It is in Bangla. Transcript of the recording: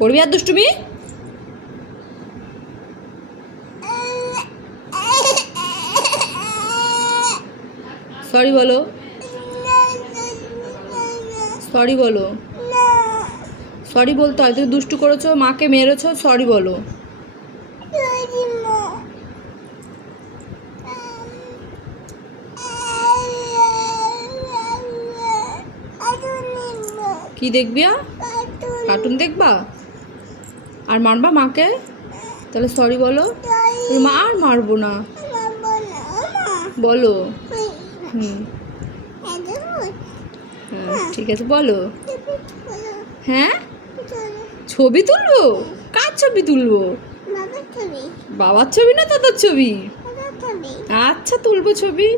করবি আর দুষ্টুমি? সরি বলো, সরি বলো। সরি বলতে হয়, তুমি দুষ্টু করেছো, মাকে মেরেছো, সরি বলো। কি দেখবি? কার্টুন দেখবা? আর মারবা মাকে? তাহলে সরি বলো। মা আর মারবো না বলো। হুম, হ্যাঁ ঠিক আছে বলো। হ্যাঁ, ছবি তুলবো? কার ছবি তুলবো? বাবার ছবি না দাদার ছবি? আচ্ছা তুলবো ছবি।